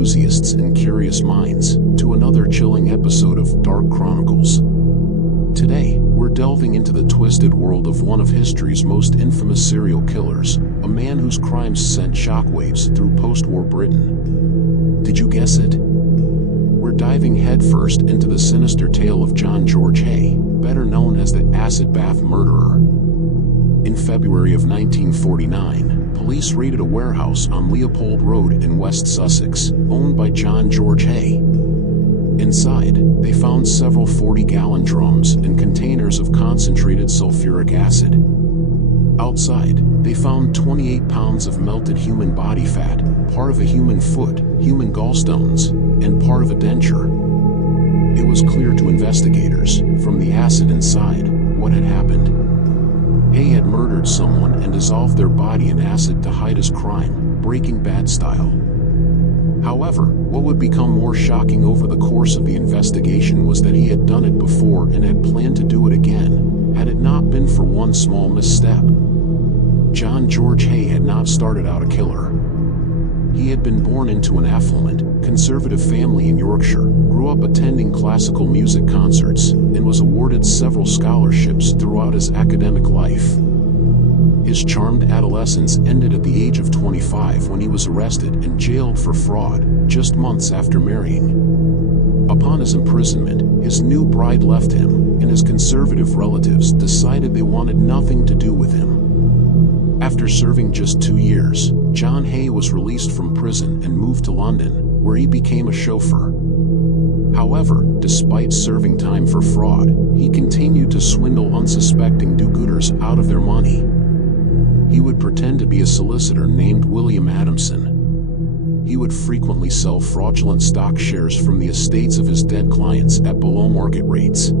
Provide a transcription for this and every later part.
enthusiasts and curious minds, to another chilling episode of Dark Chronicles. Today, we're delving into the twisted world of one of history's most infamous serial killers, a man whose crimes sent shockwaves through post-war Britain. Did you guess it? We're diving headfirst into the sinister tale of John George Hay, better known as the acid bath murderer. In February of 1949, police raided a warehouse on Leopold Road in West Sussex, owned by John George Hay. Inside, they found several 40-gallon drums and containers of concentrated sulfuric acid. Outside, they found 28 pounds of melted human body fat, part of a human foot, human gallstones, and part of a denture. It was clear to investigators, from the acid inside, what had happened. Hay had murdered someone and dissolved their body in acid to hide his crime, Breaking Bad style. However, what would become more shocking over the course of the investigation was that he had done it before and had planned to do it again, had it not been for one small misstep. John George Hay had not started out a killer. He had been born into an affluent, conservative family in Yorkshire, grew up attending classical music concerts, and was awarded several scholarships throughout his academic life. His charmed adolescence ended at the age of 25 when he was arrested and jailed for fraud, just months after marrying. Upon his imprisonment, his new bride left him, and his conservative relatives decided they wanted nothing to do with him. After serving just 2 years, John Hay was released from prison and moved to London, where he became a chauffeur. However, despite serving time for fraud, he continued to swindle unsuspecting do-gooders out of their money. He would pretend to be a solicitor named William Adamson. He would frequently sell fraudulent stock shares from the estates of his dead clients at below-market rates.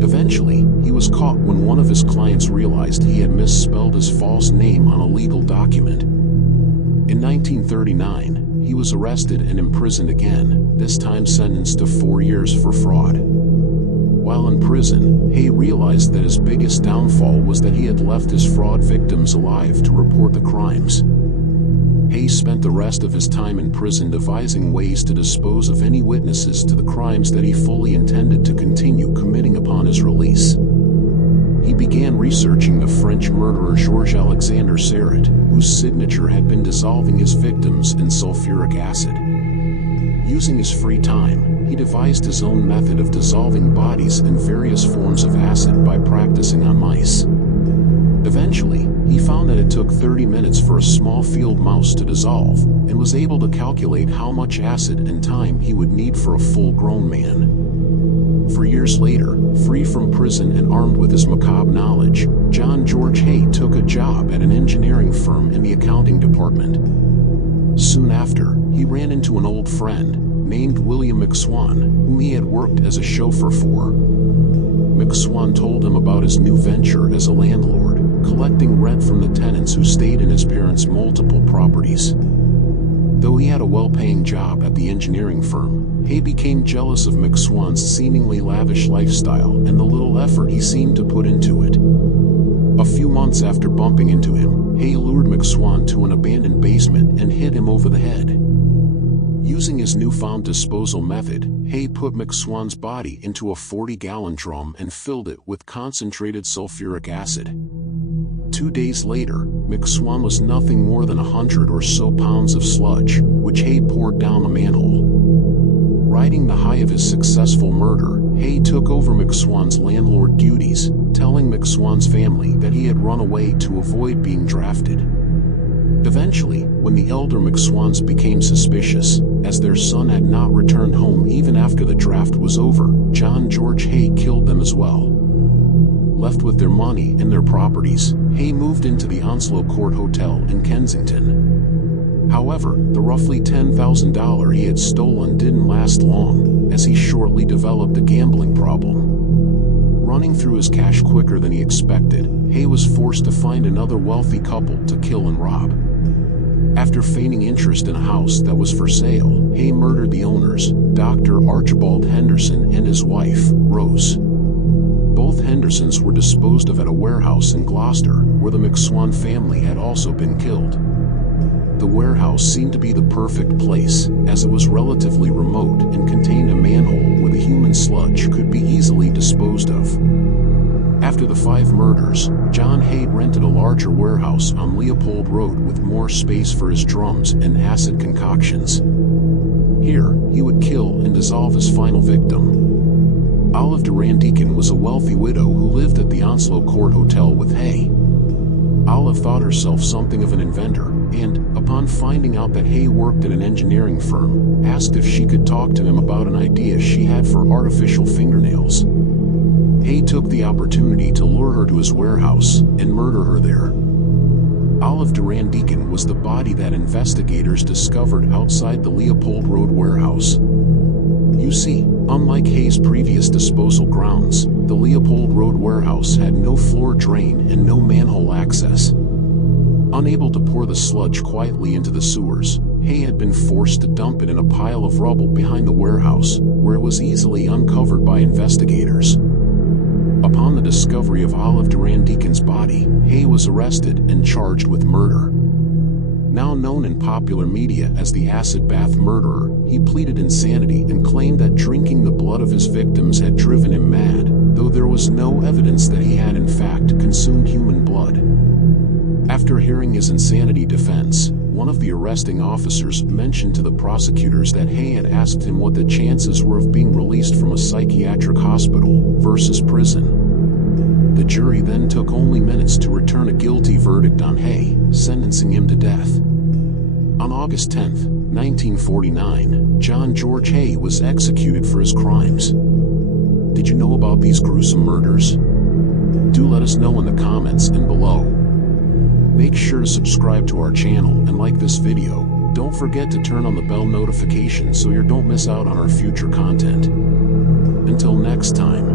Eventually, he was caught when one of his clients realized he had misspelled his false name on a legal document. In 1939, he was arrested and imprisoned again, this time sentenced to 4 years for fraud. While in prison, Hay realized that his biggest downfall was that he had left his fraud victims alive to report the crimes. Hay spent the rest of his time in prison devising ways to dispose of any witnesses to the crimes that he fully intended to continue committing upon his release. He began researching the French murderer Georges-Alexandre Seurat, whose signature had been dissolving his victims in sulfuric acid. Using his free time, he devised his own method of dissolving bodies in various forms of acid by practicing on mice. Eventually, he found that it took 30 minutes for a small field mouse to dissolve, and was able to calculate how much acid and time he would need for a full-grown man. For years later, free from prison and armed with his macabre knowledge, John George Hay took a job at an engineering firm in the accounting department. Soon after, he ran into an old friend, named William McSwan, whom he had worked as a chauffeur for. McSwan told him about his new venture as a landlord, collecting rent from the tenants who stayed in his parents' multiple properties. Though he had a well-paying job at the engineering firm, Hay became jealous of McSwan's seemingly lavish lifestyle and the little effort he seemed to put into it. A few months after bumping into him, Hay lured McSwan to an abandoned basement and hit him over the head. Using his newfound disposal method, Hay put McSwan's body into a 40-gallon drum and filled it with concentrated sulfuric acid. 2 days later, McSwan was nothing more than 100 or so pounds of sludge, which Hay poured down a manhole. Riding the high of his successful murder, Hay took over McSwan's landlord duties, telling McSwan's family that he had run away to avoid being drafted. Eventually, when the elder McSwans became suspicious, as their son had not returned home even after the draft was over, John George Hay killed them as well. Left with their money and their properties, Hay moved into the Onslow Court Hotel in Kensington. However, the roughly $10,000 he had stolen didn't last long, as he shortly developed a gambling problem. Running through his cash quicker than he expected, Hay was forced to find another wealthy couple to kill and rob. After feigning interest in a house that was for sale, Hay murdered the owners, Dr. Archibald Henderson and his wife, Rose. Both Hendersons were disposed of at a warehouse in Gloucester, where the McSwan family had also been killed. The warehouse seemed to be the perfect place, as it was relatively remote and contained a manhole where the human sludge could be easily disposed of. After the 5 murders, John Hay rented a larger warehouse on Leopold Road with more space for his drums and acid concoctions. Here, he would kill and dissolve his final victim. Olive Duran Deacon was a wealthy widow who lived at the Onslow Court Hotel with Hay. Olive thought herself something of an inventor, and, upon finding out that Hay worked at an engineering firm, asked if she could talk to him about an idea she had for artificial fingernails. Hay took the opportunity to lure her to his warehouse and murder her there. Olive Duran Deacon was the body that investigators discovered outside the Leopold Road warehouse. You see, unlike Hay's previous disposal grounds, the Leopold Road warehouse had no floor drain and no manhole access. Unable to pour the sludge quietly into the sewers, Hay had been forced to dump it in a pile of rubble behind the warehouse, where it was easily uncovered by investigators. Upon the discovery of Olive Duran Deacon's body, Hay was arrested and charged with murder. Now known in popular media as the acid bath murderer, he pleaded insanity and claimed that drinking the blood of his victims had driven him mad, though there was no evidence that he had in fact consumed human blood. After hearing his insanity defense, one of the arresting officers mentioned to the prosecutors that Hay had asked him what the chances were of being released from a psychiatric hospital versus prison. The jury then took only minutes to return a guilty verdict on Hay, sentencing him to death. On August 10, 1949, John George Hay was executed for his crimes. Did you know about these gruesome murders? Do let us know in the comments and below. Make sure to subscribe to our channel and like this video. Don't forget to turn on the bell notification so you don't miss out on our future content. Until next time.